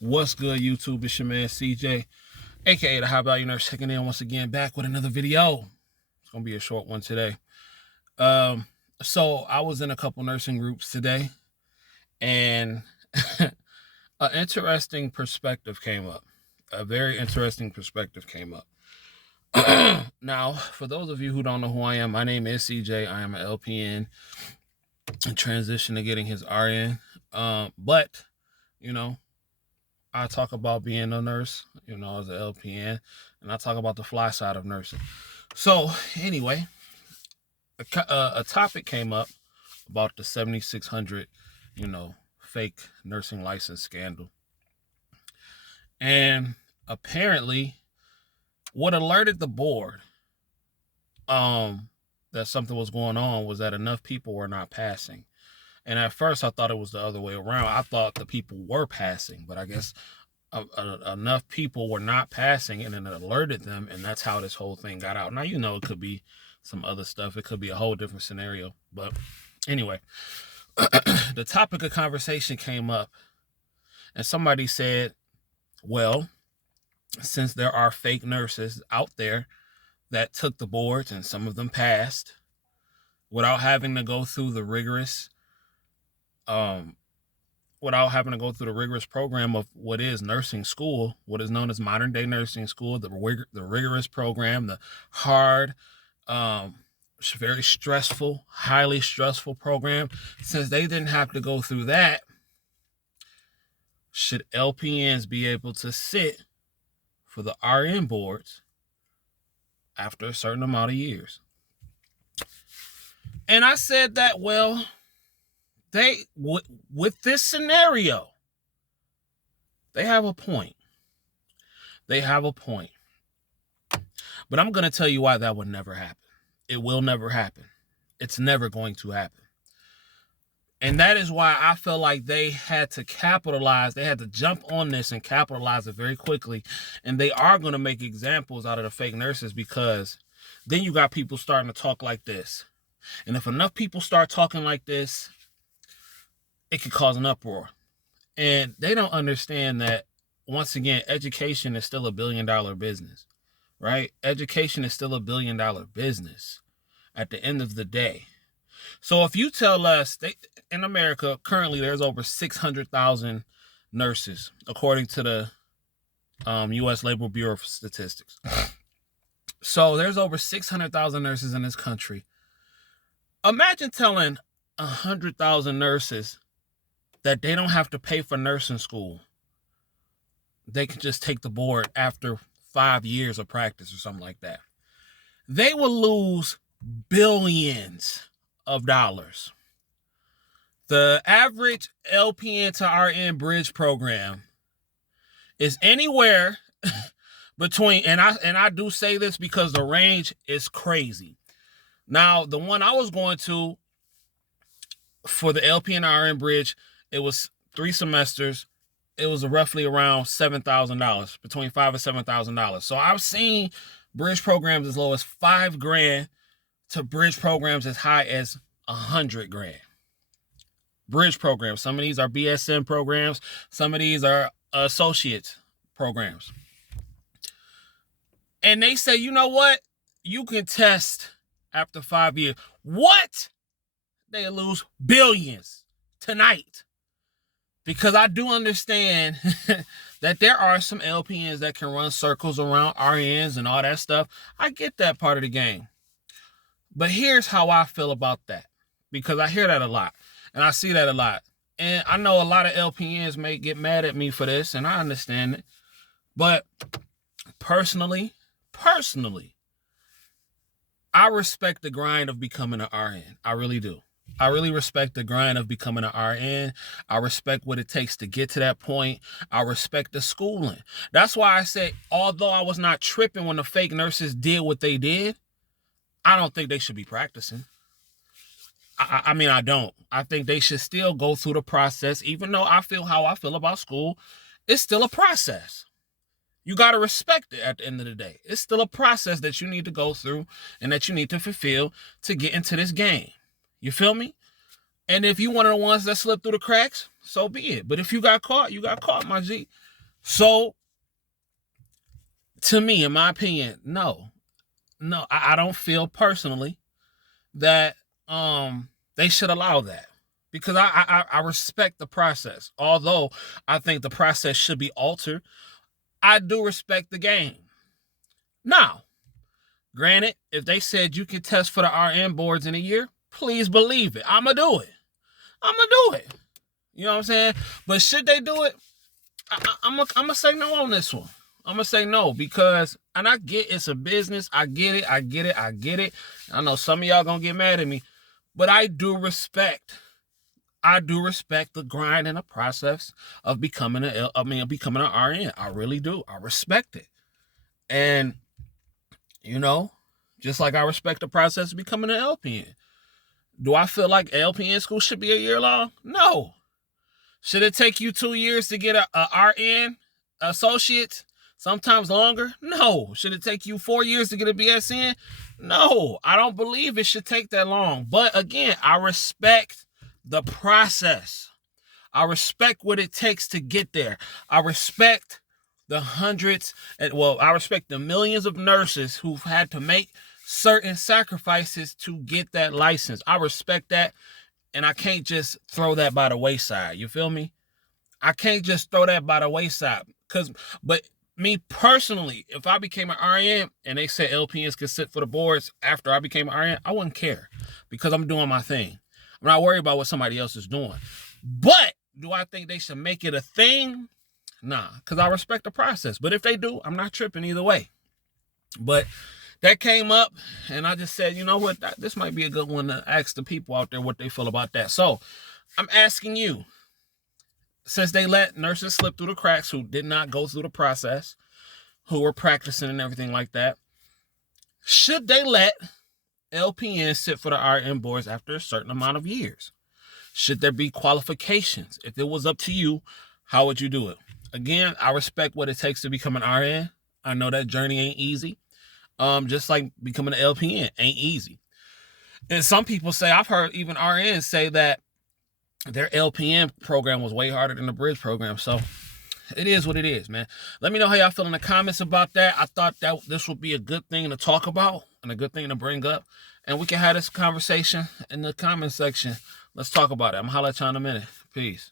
What's good, YouTube? It's your man CJ, aka the High Value Nurse, checking in once again, back with another video. It's gonna be a short one today. So I was in a couple nursing groups today, and an interesting perspective came up. A very interesting perspective came up. Now, for those of you who don't know who I am, my name is CJ. I am an LPN in transition to getting his RN. But you know, I talk about being a nurse, as an LPN, and I talk about the fly side of nursing. So anyway, a topic came up about the 7,600, fake nursing license scandal. And apparently what alerted the board that something was going on was that enough people were not passing. And at first I thought it was the other way around. I thought the people were passing, but I guess enough people were not passing, and then it alerted them, and that's how this whole thing got out. Now, it could be some other stuff. It could be a whole different scenario. But anyway, the topic of conversation came up, and somebody said, well, since there are fake nurses out there that took the boards and some of them passed without having to go through the rigorous program of what is nursing school, what is known as modern day nursing school, the rigorous program, the hard, very stressful, highly stressful program. Since they didn't have to go through that, should LPNs be able to sit for the RN boards after a certain amount of years? And I said that, well, with this scenario, they have a point. They have a point. But I'm going to tell you why that would never happen. It will never happen. It's never going to happen. And that is why I feel like they had to capitalize. They had to jump on this and capitalize it very quickly. And they are going to make examples out of the fake nurses, because then you got people starting to talk like this. And if enough people start talking like this, it could cause an uproar. And they don't understand that, once again, education is still $1 billion business, right? Education is still $1 billion business at the end of the day. So if you tell us, in America, currently there's over 600,000 nurses, according to the U.S. Labor Bureau of Statistics. So there's over 600,000 nurses in this country. Imagine telling 100,000 nurses that they don't have to pay for nursing school. They can just take the board after 5 years of practice or something like that. They will lose billions of dollars. The average LPN to RN bridge program is anywhere between, and I do say this because the range is crazy. Now, the one I was going to for the LPN RN bridge, it was 3 semesters. It was roughly around $7,000, between $5,000 and $7,000. So I've seen bridge programs as low as $5,000 to bridge programs as high as $100,000. Bridge programs. Some of these are BSN programs. Some of these are associate programs. And they say, you know what? You can test after 5 years. What? They lose billions tonight. Because I do understand that there are some LPNs that can run circles around RNs and all that stuff. I get that part of the game. But here's how I feel about that. Because I hear that a lot. And I see that a lot. And I know a lot of LPNs may get mad at me for this, and I understand it. But personally, I respect the grind of becoming an RN. I really do. I really respect the grind of becoming an RN. I respect what it takes to get to that point. I respect the schooling. That's why I say, although I was not tripping when the fake nurses did what they did, I don't think they should be practicing. I mean, I don't. I think they should still go through the process. Even though I feel how I feel about school, it's still a process. You got to respect it at the end of the day. It's still a process that you need to go through and that you need to fulfill to get into this game. You feel me? And if you one of the ones that slipped through the cracks, so be it. But if you got caught, you got caught, my G. So, to me, in my opinion, no, I don't feel personally that they should allow that, because I respect the process. Although I think the process should be altered, I do respect the game. Now, granted, if they said you can test for the RN boards in a year, please believe it. I'm going to do it. You know what I'm saying? But should they do it? I'm going to say no on this one. I'm going to say no, because, and I get it's a business. I get it. I know some of y'all going to get mad at me, but I do respect the grind and the process of becoming an RN. I really do. I respect it. And, you know, just like I respect the process of becoming an LPN. Do I feel like LPN school should be a year long? No. Should it take you 2 years to get a RN associate? Sometimes longer? No. Should it take you 4 years to get a BSN? No. I don't believe it should take that long. But again, I respect the process. I respect what it takes to get there. I respect the I respect the millions of nurses who've had to make certain sacrifices to get that license. I respect that, and I can't just throw that by the wayside. You feel me? I can't just throw that by the wayside. But me personally, if I became an RN and they said LPNs could sit for the boards after I became an RN, I wouldn't care, because I'm doing my thing. I'm not worried about what somebody else is doing. But do I think they should make it a thing? Nah, because I respect the process. But if they do, I'm not tripping either way. But that came up, and I just said, you know what? This might be a good one to ask the people out there what they feel about that. So I'm asking you, since they let nurses slip through the cracks who did not go through the process, who were practicing and everything like that, should they let LPNs sit for the RN boards after a certain amount of years? Should there be qualifications? If it was up to you, how would you do it? Again, I respect what it takes to become an RN. I know that journey ain't easy. Just like becoming an LPN ain't easy. And some people say, I've heard even RNs say that their LPN program was way harder than the bridge program. So it is what it is, man. Let me know how y'all feel in the comments about that. I thought that this would be a good thing to talk about and a good thing to bring up. And we can have this conversation in the comment section. Let's talk about it. I'm going to holler at y'all in a minute. Peace.